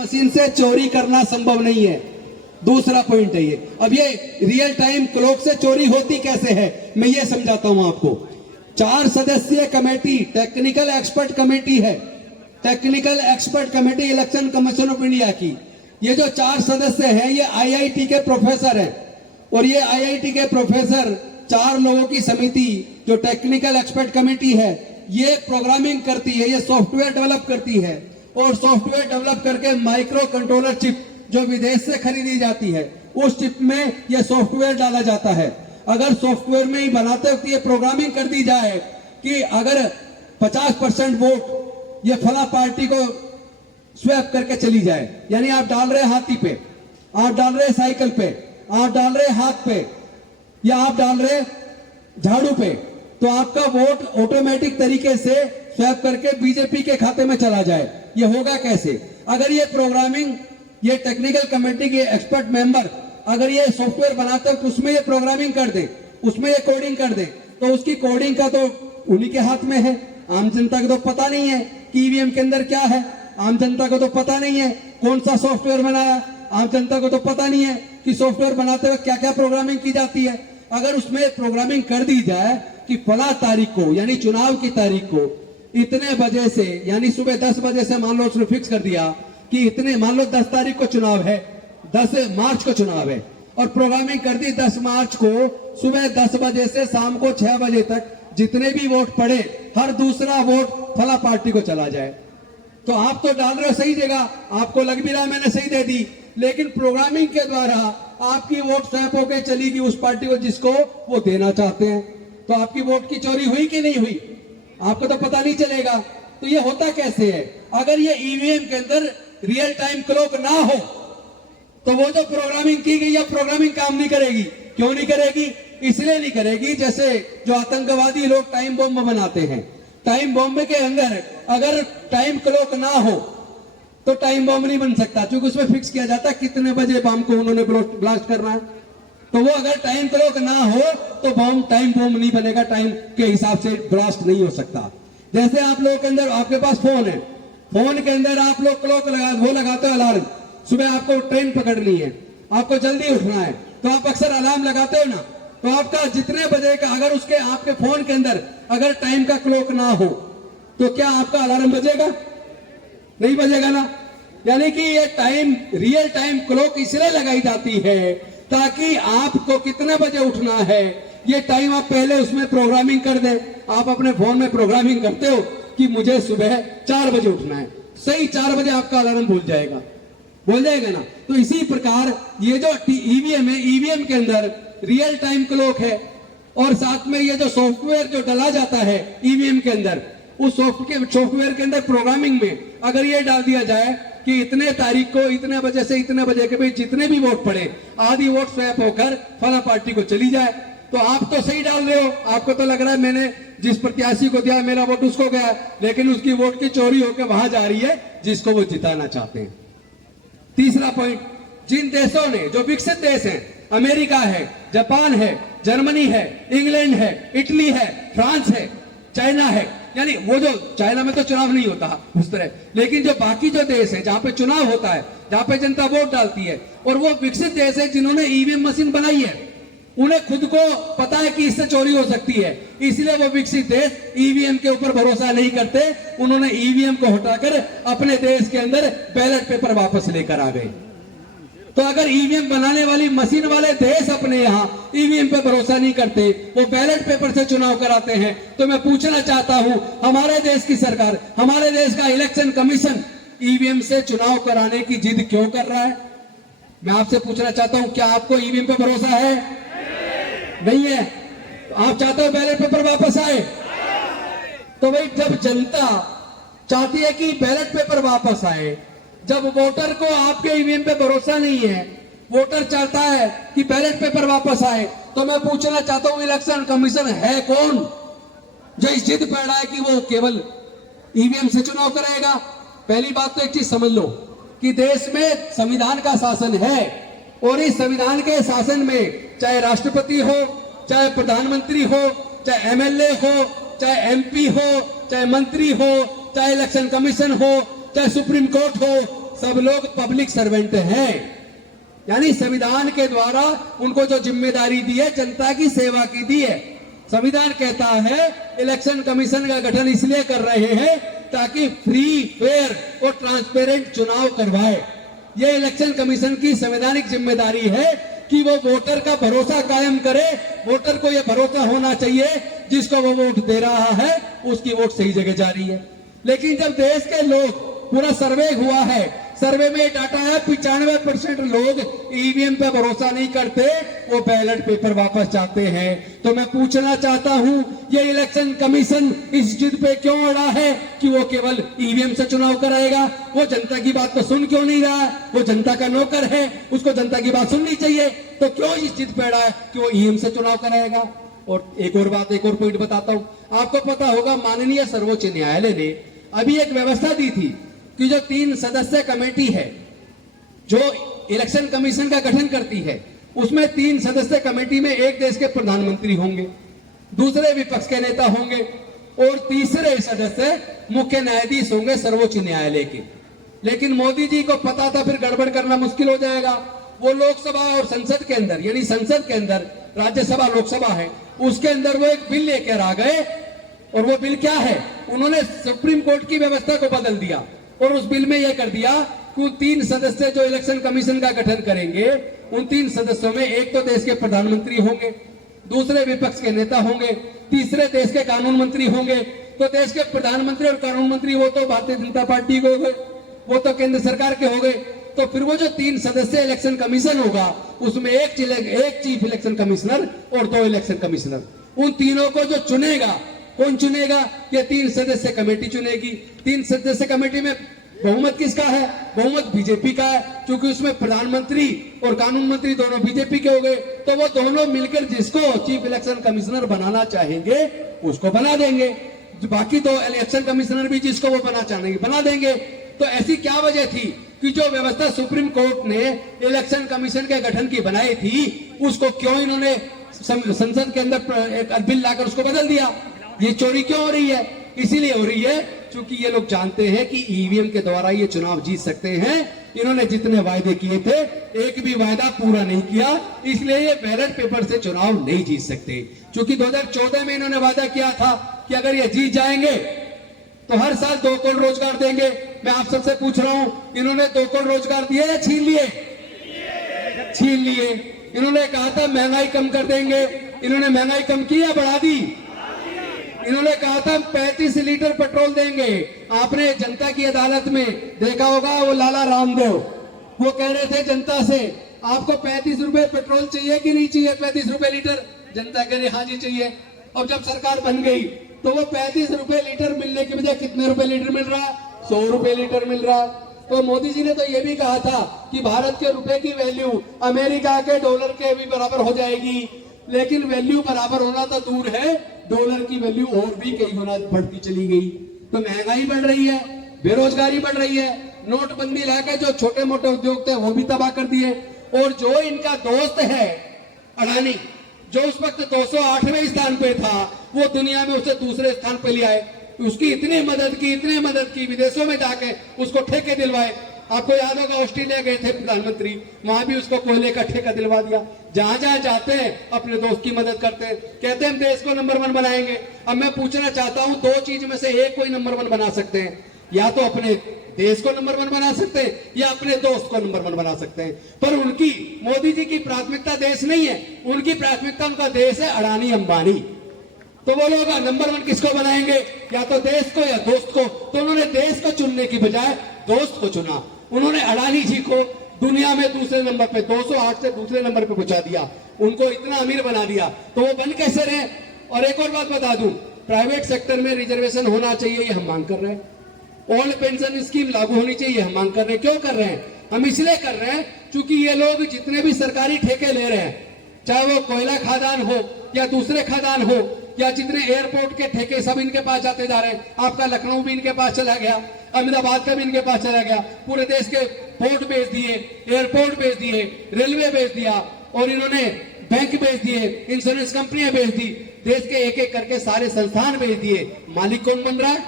Machine से चोरी करना संभव नहीं है। दूसरा पॉइंट है ये। अब ये रियल टाइम क्लॉक से चोरी होती कैसे है मैं ये समझाता हूं आपको। 4 सदस्यीय कमेटी, टेक्निकल एक्सपर्ट कमेटी है, technical expert committee election commission of India की। ये जो 4 सदस्य हैं ये आईआईटी के प्रोफेसर हैं और ये आईआईटी के प्रोफेसर 4 लोगों की समिति जो टेक्निकल एक्सपर्ट कमेटी है ये प्रोग्रामिंग करती है, ये सॉफ्टवेयर डेवलप करती है और सॉफ्टवेयर डेवलप करके माइक्रो कंट्रोलर चिप जो विदेश से खरीदी जाती है उस चिप में यह सॉफ्टवेयर डाला जाता है। अगर सॉफ्टवेयर में ही बनाते वक्त ये प्रोग्रामिंग कर दी जाए कि अगर 50% वोट ये फला पार्टी को स्वैप करके चली जाए, यानी आप डाल रहे हाथी पे, आप डाल रहे साइकिल पे, आप डाल रहे हाथ पे या आप डाल रहे झाड़ू पे, तो आपका वोट ऑटोमेटिक तरीके से स्वैप करके बीजेपी के खाते में चला जाए। ये होगा कैसे? अगर ये प्रोग्रामिंग ये टेक्निकल कमेटी के एक्सपर्ट मेंबर अगर ये सॉफ्टवेयर बनाते हैं तो उसमें ये प्रोग्रामिंग कर दे, उसमें ये कोडिंग कर दे, तो उसकी कोडिंग का तो उन्हीं के हाथ में है। आम जनता को तो पता नहीं है कि ईवीएम के अंदर क्या है, आम जनता को तो पता नहीं है कौन सा सॉफ्टवेयर बनाया, आम जनता को तो पता नहीं है कि सॉफ्टवेयर बनाते वक्त क्या क्या प्रोग्रामिंग की जाती है। अगर उसमें प्रोग्रामिंग कर दी जाए कि फला तारीख को यानी चुनाव की तारीख को इतने बजे से यानी सुबह 10 बजे से मान लो उसने फिक्स कर दिया कि इतने, मान लो 10 तारीख को चुनाव है, 10 मार्च को चुनाव है और प्रोग्रामिंग कर दी 10 मार्च को सुबह 10 बजे से शाम को 6 बजे तक जितने भी वोट पड़े हर दूसरा वोट फला पार्टी को चला जाए। तो आप तो डाल रहे हो सही जगह, आपको लग भी रहा मैंने सही दे दी, लेकिन प्रोग्रामिंग के द्वारा आपकी वोट स्वैप होकर चली गई उस पार्टी को जिसको वो देना चाहते हैं। तो आपकी वोट की चोरी हुई कि नहीं हुई आपको तो पता नहीं चलेगा। तो ये होता कैसे है? अगर ये ईवीएम के अंदर रियल टाइम क्लॉक ना हो तो वो जो प्रोग्रामिंग की गई है प्रोग्रामिंग काम नहीं करेगी। क्यों नहीं करेगी? इसलिए नहीं करेगी जैसे जो आतंकवादी लोग टाइम बॉम्ब बनाते हैं, टाइम बॉम्ब के अंदर अगर टाइम क्लॉक ना हो तो टाइम बॉम्ब नहीं बन सकता, क्योंकि उसमें फिक्स किया जाता है कितने बजे बम को उन्होंने ब्लास्ट करना है। तो वो अगर टाइम क्लॉक ना हो तो बॉम्ब टाइम बॉम्ब नहीं बनेगा, टाइम के हिसाब से ब्लास्ट नहीं हो सकता। जैसे आप लोगों के अंदर आपके पास फोन है, फोन के अंदर आप लोग क्लॉक लगाते हो अलार्म, सुबह आपको ट्रेन पकड़नी है, आपको जल्दी उठना है तो आप अक्सर अलार्म लगाते हो ना। तो आपका जितने बजे का अगर उसके आपके फोन के अंदर अगर टाइम का क्लॉक ना हो तो क्या आपका अलार्म बजेगा? नहीं बजेगा ना। यानी कि ये टाइम रियल टाइम क्लॉक इसलिए लगाई जाती है ताकि आपको कितने बजे उठना है ये टाइम आप पहले उसमें प्रोग्रामिंग कर दे। आप अपने फोन में प्रोग्रामिंग करते हो कि मुझे सुबह 4 बजे उठना है, सही 4 बजे आपका अलार्म भूल जाएगा ना। तो इसी प्रकार ये जो ईवीएम है, ईवीएम के अंदर रियल टाइम क्लॉक है और साथ में ये जो सॉफ्टवेयर जो डाला जाता है ईवीएम के अंदर, उस सॉफ्टवेयर के अंदर प्रोग्रामिंग में अगर ये डाल दिया जाए कि इतने तारीख को इतने बजे से इतने बजे के बीच जितने भी वोट पड़े आधी वोट स्वैप होकर फला पार्टी को चली जाए, तो आप तो सही डाल रहे हो, आपको तो लग रहा है मैंने जिस प्रत्याशी को दिया मेरा वोट उसको गया, लेकिन उसकी वोट की चोरी होकर वहां जा रही है जिसको वो जिताना चाहते हैं। तीसरा पॉइंट, जिन देशों ने जो विकसित देश हैं, अमेरिका है, जापान है, जर्मनी है, इंग्लैंड है, इटली है, फ्रांस है, चाइना है, यानी वो जो चाइना में तो चुनाव नहीं होता उस तरह, लेकिन जो बाकी जो देश है जहां पे चुनाव होता है, जहां पे जनता वोट डालती है और वो विकसित देश है जिन्होंने ईवीएम मशीन बनाई है, उन्हें खुद को पता है कि इससे चोरी हो सकती है, इसलिए वो विकसित देश ईवीएम के ऊपर भरोसा नहीं करते। उन्होंने ईवीएम को हटाकर अपने देश के अंदर बैलेट पेपर वापस लेकर आ गए। तो अगर ईवीएम बनाने वाली मशीन वाले देश अपने यहाँ ईवीएम पे भरोसा नहीं करते, वो बैलेट पेपर से चुनाव कराते हैं, तो मैं पूछना चाहता हूं हमारे देश की सरकार, हमारे देश का इलेक्शन कमीशन ईवीएम से चुनाव कराने की जिद क्यों कर रहा है? मैं आपसे पूछना चाहता हूं, क्या आपको ईवीएम पे भरोसा है? नहीं है। तो आप चाहते हो बैलेट पेपर वापस आए? तो भाई जब जनता चाहती है कि बैलेट पेपर वापस आए, जब वोटर को आपके ईवीएम पे भरोसा नहीं है, वोटर चाहता है कि बैलेट पेपर वापस आए, तो मैं पूछना चाहता हूं इलेक्शन कमीशन है कौन जो इस जिद पर अड़ा है कि वो केवल ईवीएम से चुनाव कराएगा? पहली बात तो एक चीज समझ लो कि देश में संविधान का शासन है और इस संविधान के शासन में चाहे राष्ट्रपति हो, चाहे प्रधानमंत्री हो, चाहे एमएलए हो, चाहे एमपी हो, चाहे मंत्री हो, चाहे इलेक्शन कमीशन हो, चाहे सुप्रीम कोर्ट हो, सब लोग पब्लिक सर्वेंट हैं, यानी संविधान के द्वारा उनको जो जिम्मेदारी दी है जनता की सेवा की दी है। संविधान कहता है इलेक्शन कमीशन का गठन इसलिए कर रहे हैं ताकि फ्री, फेयर और ट्रांसपेरेंट चुनाव करवाए। ये इलेक्शन कमीशन की संवैधानिक जिम्मेदारी है कि वो वोटर का भरोसा कायम करे। वोटर को यह भरोसा होना चाहिए जिसको वो वोट दे रहा है उसकी वोट सही जगह जा रही है। लेकिन जब देश के लोग, पूरा सर्वे हुआ है, सर्वे में डाटा है 95% लोग ईवीएम पे भरोसा नहीं करते, वो बैलेट पेपर वापस चाहते हैं। तो मैं पूछना चाहता हूं, ये इलेक्शन कमीशन इस जिद पे क्यों अड़ा है कि वो केवल ईवीएम से चुनाव कराएगा? वो जनता की बात को सुन क्यों नहीं रहा? वो जनता का नौकर है, उसको जनता की बात सुननी चाहिए। तो क्यों इस जिद पे अड़ा है कि वो ईवीएम से चुनाव कराएगा? और एक और बात, एक और पॉइंट बताता हूं। आपको पता होगा माननीय सर्वोच्च न्यायालय ने अभी एक व्यवस्था दी थी कि जो 3 सदस्य कमेटी है जो इलेक्शन कमीशन का गठन करती है, उसमें 3 सदस्य कमेटी में एक देश के प्रधानमंत्री होंगे, दूसरे विपक्ष के नेता होंगे और तीसरे सदस्य मुख्य न्यायाधीश होंगे सर्वोच्च न्यायालय के। लेकिन मोदी जी को पता था फिर गड़बड़ करना मुश्किल हो जाएगा। वो लोकसभा और संसद के अंदर, यानी संसद के अंदर, राज्यसभा लोकसभा है, उसके अंदर वो एक बिल लेकर आ गए। और वो बिल क्या है? उन्होंने सुप्रीम कोर्ट की व्यवस्था को बदल दिया और उस बिल में यह कर दिया कि उन 3 सदस्य जो इलेक्शन कमीशन का गठन करेंगे, उन 3 सदस्यों में एक तो देश के प्रधानमंत्री होंगे, दूसरे विपक्ष के नेता होंगे, तीसरे देश के कानून मंत्री होंगे। तो देश के प्रधानमंत्री और कानून मंत्री वो तो भारतीय जनता पार्टी के हो गए, वो तो केंद्र सरकार के हो गए। तो फिर वो जो 3 सदस्य इलेक्शन कमीशन होगा उसमें एक चीफ इलेक्शन कमिश्नर और 2 इलेक्शन कमिश्नर। उन तीनों को जो चुनेगा, कौन चुनेगा? ये 3 सदस्य कमेटी चुनेगी। 3 सदस्य कमेटी में बहुमत किसका है? बहुमत बीजेपी का है, क्योंकि उसमें प्रधानमंत्री और कानून मंत्री दोनों बीजेपी के हो गए। तो वो दोनों मिलकर जिसको चीफ इलेक्शन कमिश्नर बनाना चाहेंगे उसको बना देंगे, बाकी 2 इलेक्शन कमिश्नर भी जिसको वो बना चाहेंगे बना देंगे। तो ऐसी क्या वजह थी कि जो व्यवस्था सुप्रीम कोर्ट ने इलेक्शन कमीशन के गठन की बनाई थी उसको क्यों इन्होंने संसद के अंदर एक बिल लाकर उसको बदल दिया? ये चोरी क्यों हो रही है? इसीलिए हो रही है क्योंकि ये लोग जानते हैं कि ईवीएम के द्वारा ये चुनाव जीत सकते हैं। इन्होंने जितने वायदे किए थे एक भी वायदा पूरा नहीं किया, इसलिए ये बैलेट पेपर से चुनाव नहीं जीत सकते। क्योंकि 2014 में इन्होंने वादा किया था कि अगर ये जीत जाएंगे तो हर साल 2 करोड़ रोजगार देंगे। मैं आप सबसे पूछ रहा हूं, इन्होंने 2 करोड़ रोजगार दिए या छीन लिए? छीन लिए। इन्होंने कहा था महंगाई कम कर देंगे, इन्होंने महंगाई कम की या बढ़ा दी? इन्होंने कहा था 35 लीटर पेट्रोल देंगे। आपने जनता की अदालत में देखा होगा, वो लाला रामदेव वो कह रहे थे जनता से, आपको 35 रुपए पेट्रोल चाहिए कि नहीं चाहिए? 35 रुपए लीटर। जनता कह रही हाँ जी चाहिए। और जब सरकार बन गई तो वो 35 रुपए लीटर मिलने के बजाय कितने रुपए लीटर मिल रहा है? 100 रुपए लीटर मिल रहा है। तो मोदी जी ने तो ये भी कहा था कि भारत के रुपए की वैल्यू अमेरिका के डॉलर के भी बराबर हो जाएगी। लेकिन वैल्यू बराबर होना तो दूर है, डॉलर की वैल्यू और भी कई गुना बढ़ती चली गई। तो महंगाई बढ़ रही है, बेरोजगारी बढ़ रही है, नोटबंदी लाकर जो छोटे मोटे उद्योग थे वो भी तबाह कर दिए। और जो इनका दोस्त है अडानी, जो उस वक्त 208वें स्थान पे था, वो दुनिया में उसे दूसरे स्थान पे ले आए। उसकी इतनी मदद की, विदेशों में जाके उसको ठेके दिलवाए। आपको याद होगा ऑस्ट्रेलिया गए थे प्रधानमंत्री, वहां भी उसको कोयले का ठेका दिलवा दिया। जहां जहां जाते हैं अपने दोस्त की मदद करते हैं, कहते हैं हम देश को नंबर 1 बनाएंगे। अब मैं पूछना चाहता हूं, 2 चीज में से एक कोई नंबर 1 बना सकते हैं, या तो अपने देश को नंबर 1 बना सकते हैं या अपने दोस्त को नंबर 1 बना सकते हैं। पर उनकी, मोदी जी की प्राथमिकता देश नहीं है, उनकी प्राथमिकता उनका देश है अडानी अंबानी। तो वो लोग नंबर 1 किसको बनाएंगे? या तो देश को या दोस्त को। तो उन्होंने देश को चुनने की बजाय दोस्त को चुना। उन्होंने अडानी जी को दुनिया में दूसरे नंबर पे, 208 से दूसरे नंबर पे पहुंचा दिया, उनको इतना अमीर बना दिया। तो वो बन कैसे रहे? और एक और बात बता दूं, प्राइवेट सेक्टर में रिजर्वेशन होना चाहिए, ये हम मांग कर रहे हैं। ओल्ड पेंशन स्कीम लागू होनी चाहिए, हम मांग कर रहे हैं। क्यों कर रहे हैं? हम इसलिए कर रहे हैं क्योंकि ये लोग जितने भी सरकारी ठेके ले रहे हैं, चाहे वो कोयला खदान हो या दूसरे खदान हो या जितने एयरपोर्ट के ठेके, सब इनके पास जाते जा रहे हैं। आपका लखनऊ भी इनके पास चला गया, अहमदाबाद का भी इनके पास चला गया, पूरे देश के पोर्ट बेच दिए, एयरपोर्ट बेच दिए, रेलवे बेच दिया, और इन्होंने बैंक बेच दिए, इंश्योरेंस कंपनियां बेच दी, देश के एक एक करके सारे संस्थान बेच दिए। मालिक कौन बन रहा है?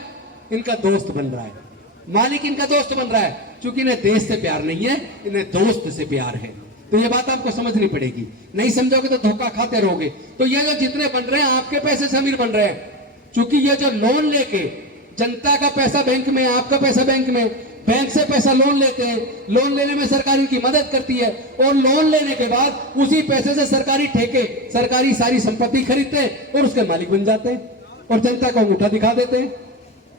इनका दोस्त बन रहा है। मालिक इनका दोस्त बन रहा है। क्योंकि इन्हें देश से प्यार नहीं है, इन्हें दोस्त से प्यार है। तो ये बात आपको समझनी पड़ेगी, नहीं समझोगे तो धोखा खाते रहोगे। तो ये जो जितने बन रहे हैं आपके पैसे से अमीर बन रहे हैं, क्योंकि ये जो लोन लेके जनता का पैसा बैंक में, आपका पैसा बैंक में, बैंक से पैसा लोन लेते हैं, लोन लेने में सरकार इनकी मदद करती है, और लोन लेने के बाद उसी पैसे से सरकारी ठेके, सरकारी सारी संपत्ति खरीदते हैं और उसके मालिक बन जाते हैं और जनता को अंगूठा दिखा देते हैं।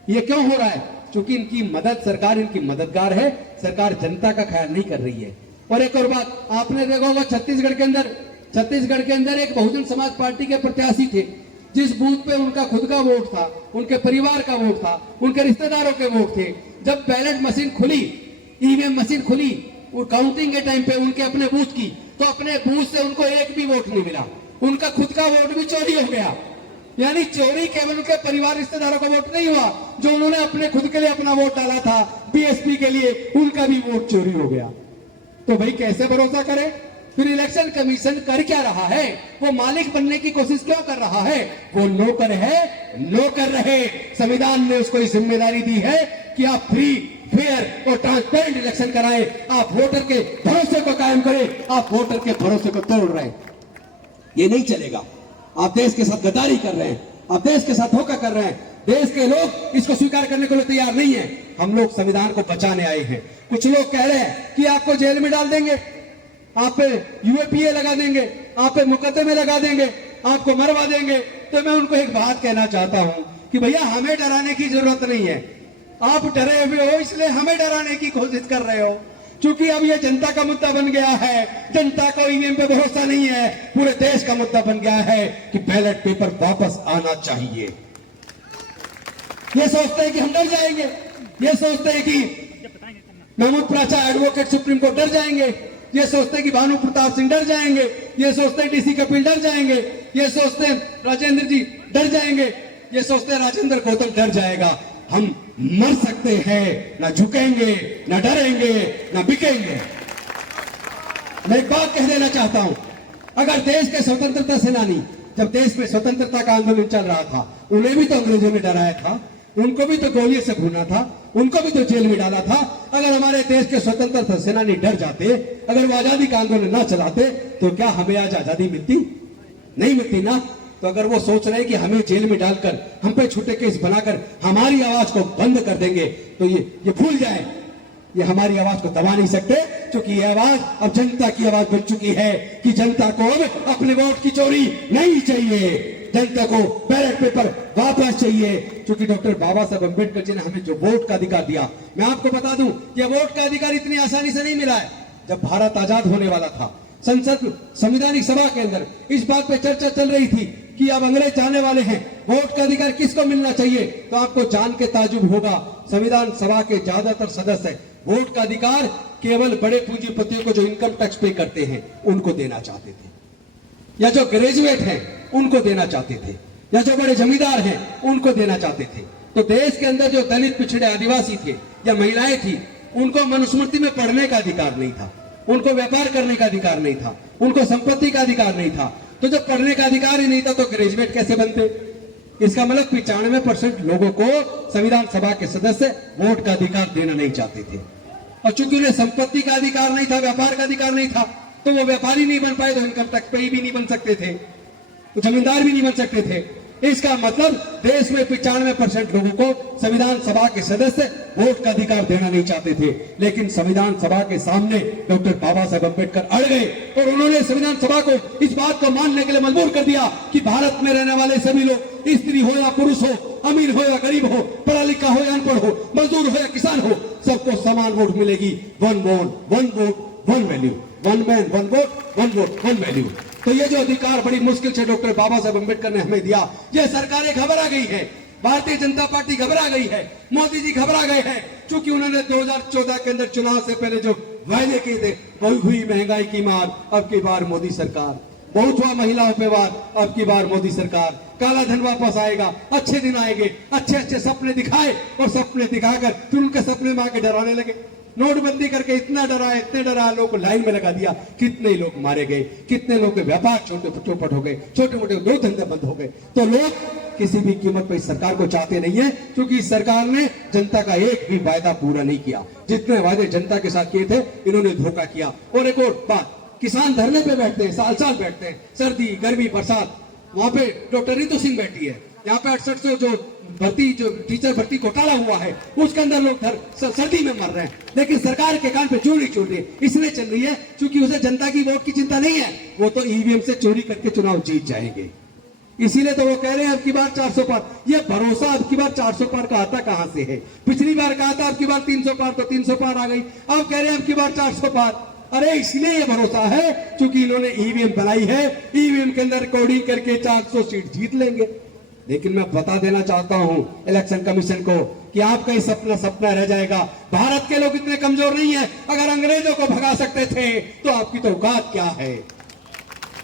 ये क्यों हो रहा है? क्योंकि इनकी मदद, सरकार इनकी मददगार है, सरकार जनता का ख्याल नहीं कर रही है। और एक और बात आपने देखा होगा, छत्तीसगढ़ के अंदर एक बहुजन समाज पार्टी के प्रत्याशी थे, जिस बूथ पे उनका खुद का वोट था, उनके परिवार का वोट था, उनके रिश्तेदारों के वोट थे, जब बैलेट मशीन खुली, ईवीएम मशीन खुली, वो काउंटिंग के टाइम पे उनके अपने बूथ की, तो अपने बूथ से उनको एक भी वोट नहीं मिला, उनका खुद का वोट भी चोरी हो गया। यानी चोरी केवल उनके परिवार रिश्तेदारों का वोट नहीं हुआ, जो उन्होंने अपने खुद के लिए अपना वोट डाला था बीएसपी के लिए, उनका भी वोट चोरी हो गया। तो भाई कैसे भरोसा करें? फिर इलेक्शन कमीशन कर क्या रहा है? वो मालिक बनने की कोशिश क्यों कर रहा है? वो नौकर है, नौकर रहे। संविधान ने उसको इस जिम्मेदारी दी है कि आप फ्री, फेयर और ट्रांसपेरेंट इलेक्शन कराएं, आप वोटर के भरोसे को कायम करें। आप वोटर के भरोसे को तोड़ रहे हैं, ये नहीं चलेगा। आप देश के साथ गद्दारी कर रहे हैं, आप देश के साथ धोखा कर रहे हैं। देश के लोग इसको स्वीकार करने को तैयार नहीं है। हम लोग संविधान को बचाने आए हैं। कुछ लोग कह रहे हैं कि आपको जेल में डाल देंगे, आप पे यूएपीए लगा देंगे, आप पे मुकदमे लगा देंगे, आपको मरवा देंगे। तो मैं उनको एक बात कहना चाहता हूं कि भैया हमें डराने की जरूरत नहीं है। आप डरे हुए हो इसलिए हमें डराने की कोशिश कर रहे हो, क्योंकि अब ये जनता का मुद्दा बन गया है। जनता को ईवीएम पे भरोसा नहीं है, पूरे देश का मुद्दा बन गया है कि बैलेट पेपर वापस आना चाहिए। ये सोचते हैं कि हम डर जाएंगे, ये सोचते हैं कि महमूद प्राचा एडवोकेट सुप्रीम कोर्ट डर जाएंगे, ये सोचते हैं कि भानु प्रताप सिंह डर जाएंगे, ये सोचते हैं डीसी कपिल डर जाएंगे, ये सोचते हैं राजेंद्र जी डर जाएंगे, ये सोचते हैं राजेंद्र गौतम डर जाएगा। हम मर सकते हैं, ना झुकेंगे, ना डरेंगे, ना बिकेंगे। मैं एक बात कह देना चाहता हूं, अगर देश के स्वतंत्रता सेनानी, जब देश में स्वतंत्रता का आंदोलन चल रहा था, उन्हें भी तो अंग्रेजों ने डराया था, उनको भी तो गोलियों से भूना था, उनको भी तो जेल में डाला था। अगर हमारे देश के स्वतंत्रता सेनानी डर जाते, अगर वो आजादी का आंदोलन ना चलाते, तो क्या हमें आज आजादी मिलती? नहीं मिलती ना। तो अगर वो सोच रहे हैं कि हमें जेल में डालकर, हम पे छूटे केस बनाकर हमारी आवाज को बंद कर देंगे, तो ये भूल जाए, ये हमारी आवाज को दबा नहीं सकते, क्योंकि ये आवाज अब जनता की आवाज बन चुकी है कि जनता को अब अपने वोट की चोरी नहीं चाहिए, जनता को बैलेट पेपर वापस चाहिए। क्योंकि डॉक्टर बाबा साहब अम्बेडकर जी ने हमें जो वोट का अधिकार दिया, मैं आपको बता दूं, ये वोट का अधिकार इतनी आसानी से नहीं मिला है। जब भारत आजाद होने वाला था, संसद संवैधानिक सभा के अंदर इस बात पे चर्चा चल रही थी कि अब अंग्रेज जाने वाले हैं, वोट का अधिकार किसको मिलना चाहिए। तो आपको जान के ताजुब होगा, संविधान सभा के ज्यादातर सदस्य वोट का अधिकार केवल बड़े पूंजीपतियों को जो इनकम टैक्स पे करते हैं उनको देना चाहते थे, या जो ग्रेजुएट हैं उनको देना चाहते थे, या जो बड़े जमींदार हैं उनको देना चाहते थे। तो देश के अंदर जो दलित, पिछड़े, आदिवासी थे या महिलाएं थी, उनको मनुस्मृति में पढ़ने का अधिकार नहीं था, उनको व्यापार करने का अधिकार नहीं था, उनको संपत्ति का अधिकार नहीं था। तो जब पढ़ने का अधिकार ही नहीं था तो ग्रेजुएट कैसे बनते? इसका मतलब 95% लोगों को संविधान सभा के सदस्य वोट का अधिकार देना नहीं चाहते थे। और चूंकि उन्हें संपत्ति का अधिकार नहीं था, व्यापार का अधिकार नहीं था, तो वो व्यापारी नहीं बन पाए, तो इनकम टैक्स पेई भी नहीं बन सकते थे, तो जमींदार भी नहीं बन सकते थे। इसका मतलब देश में 95% लोगों को संविधान सभा के सदस्य वोट का अधिकार देना नहीं चाहते थे। लेकिन संविधान सभा के सामने डॉक्टर बाबा साहब अम्बेडकर अड़ गए और उन्होंने संविधान सभा को इस बात को मानने के लिए मजबूर कर दिया कि भारत में रहने वाले सभी लोग, स्त्री हो या पुरुष हो, अमीर हो या गरीब हो, पढ़ा लिखा हो या अनपढ़ हो, मजदूर हो या किसान हो, सबको समान वोट मिलेगी। One vote one value, one man one vote one value. तो ये जो अधिकार बड़ी मुश्किल से डॉक्टर बाबा साहब अम्बेडकर ने हमें दिया, ये सरकारें घबरा गई है, भारतीय जनता पार्टी घबरा गई है, मोदी जी घबरा गए हैं, क्योंकि उन्होंने 2014 के अंदर चुनाव से पहले जो वायदे किए थे, वही हुई महंगाई की मार, अब की बार मोदी सरकार, बहुत हुआ महिलाओं पे वार, अब की बार मोदी सरकार, काला धन वापस आएगा, अच्छे दिन आएंगे, अच्छे अच्छे सपने दिखाए और सपने दिखाकर फिर उनके सपने में आके डराने लगे। नोटबंदी करके इतना डरा लोगों को लाइन में लगा दिया। कितने लोग मारे गए, कितने लोग के व्यापार चौपट हो गए, छोटे मोटे दो धंधे बंद हो गए। तो लोग किसी भी कीमत पर इस सरकार को चाहते नहीं है, क्योंकि इस सरकार ने जनता का एक भी वायदा पूरा नहीं किया। जितने वादे जनता के साथ किए थे, इन्होंने धोखा किया। और एक और बात, किसान धरने पे बैठते हैं, साल साल बैठते हैं, सर्दी गर्मी बरसात। वहां पे डॉक्टर रितु सिंह बैठी है, यहाँ पे 6800 जो टीचर भर्ती घोटाला हुआ है, उसके अंदर लोग सर्दी में मर रहे हैं, लेकिन सरकार के कान पे चोरी चल रही है। इसलिए चल रही है क्योंकि उसे जनता की वोट की चिंता नहीं है, वो तो ईवीएम से चोरी करके चुनाव जीत जाएंगे। इसीलिए तो वो कह रहे हैं अब की बार 400 पार। ये भरोसा अब की बार 400 पार का आता कहां से है? पिछली बार कहा था अब की बार 300 पार, तो 300 पार आ गई। अब कह रहे हैं अब की बार 400 पार। अरे इसलिए ये भरोसा है क्योंकि इन्होंने ईवीएम बनाई है, ईवीएम के अंदर रिकॉर्डिंग करके 400 सीट जीत लेंगे। लेकिन मैं बता देना चाहता हूं इलेक्शन कमीशन को कि आपका ही सपना रह जाएगा। भारत के लोग इतने कमजोर नहीं है, अगर अंग्रेजों को भगा सकते थे तो आपकी तो औकात क्या है?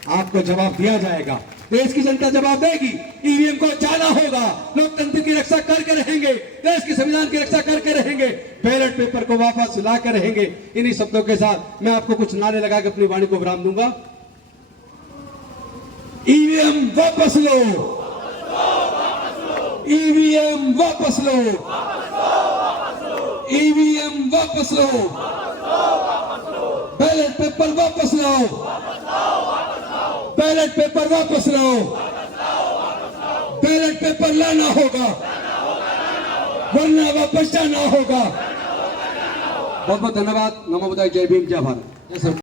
आपको जवाब दिया जाएगा, देश की जनता जवाब देगी। ईवीएम को जाना होगा, लोकतंत्र की रक्षा करके रहेंगे, देश के संविधान की रक्षा करके रहेंगे, बैलेट पेपर को वापस ला कर रहेंगे। इन्हीं शब्दों के साथ मैं आपको कुछ नारे लगा के अपनी वाणी को विराम दूंगा। ईवीएम वापस लो, ईवीएम वापस लो, ईवीएम वापस लो, बैलेट पेपर वापस लो, बैलेट पेपर वापस लो, बैलेट पेपर लाना होगा, वरना वापस जाना होगा। बहुत बहुत धन्यवाद। नमो बुद्धाय, जय भीम, जय भारत।